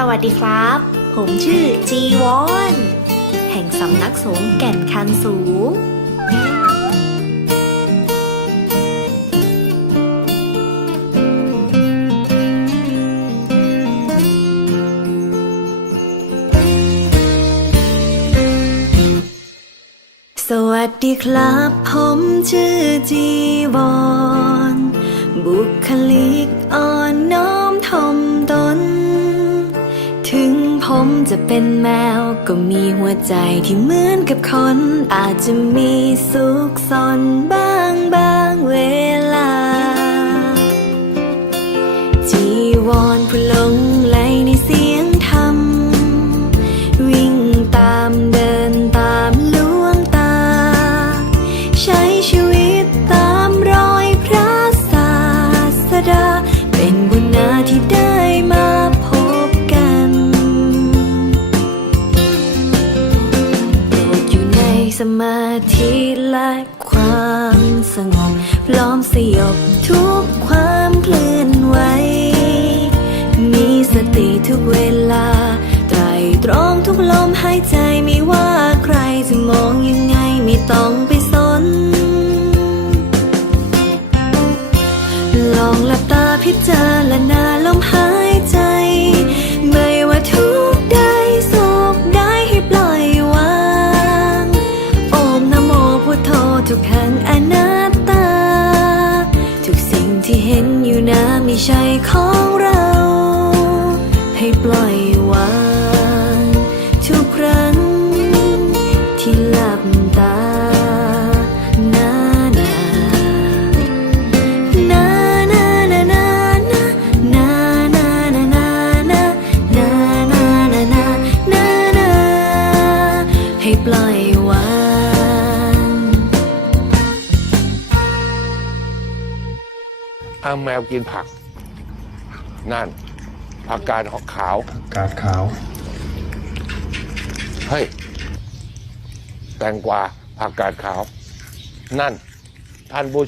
สวัสดีครับ ผมชื่อจีวอนแห่งสำนักสงฆ์แก่นคันสูง สวัสดีครับ ผมชื่อจีวอนบุคลิกอ่อนน้อมถ่อมตน ผมจะเป็นแมว ก็มีหัวใจที่เหมือนกับคน อาจจะมีสุขสนบ้างบางเวลา สมาธิและความสงบพร้อมสยบทุกความเคลื่อนไหว มีสติทุกเวลา ไตรตรองทุกลมหายใจไม่ว่าใครจะมองยังไงไม่ต้องไปสน ลองหลับตาพิจารณาลมหาย ให้ปล่อยวางทุกครั้งที่หลับตานานานานานานานานานานานานานานานานานานาให้ปล่อยวางอาแมวกินผัก นั่น ผักกาดขาวกาดขาว เฮ้ย แตงกวาผักกาดขาว นั่น ท่านผู้ชม